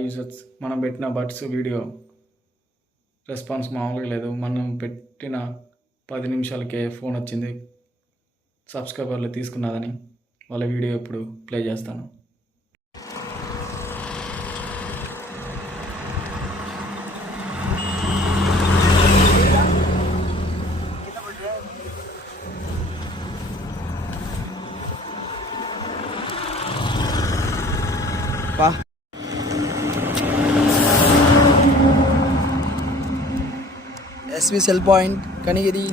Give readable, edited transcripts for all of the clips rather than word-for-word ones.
యూజర్స్ మనం పెట్టిన buds video response మామూలుగా లేదు. మనం పెట్టిన 10 నిమిషాలకే ఫోన్ వచ్చింది సబ్స్క్రైబర్లు తీసుకున్నదని. వాళ్ళ వీడియో ఇప్పుడు ప్లే చేస్తాను. SV cell point Kanigiri.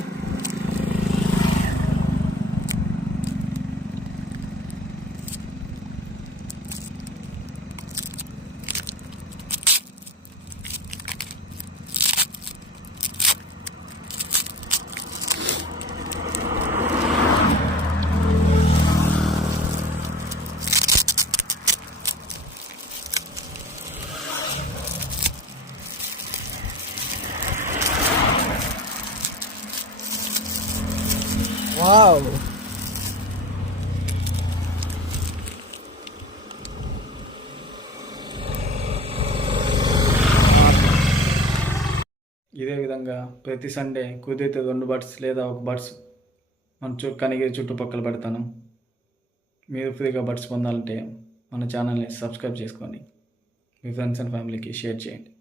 వావ్, ఇదే విధంగా ప్రతి సండే కుదిరితే 2 బడ్స్ లేదా 1 బడ్స్ మన కనిగిరి చుట్టుపక్కల పెడతాను. మీరు ఫ్రీగా బడ్స్ పొందాలంటే మన ఛానల్ని సబ్స్క్రైబ్ చేసుకోండి. మీ ఫ్రెండ్స్ అండ్ ఫ్యామిలీకి షేర్ చేయండి.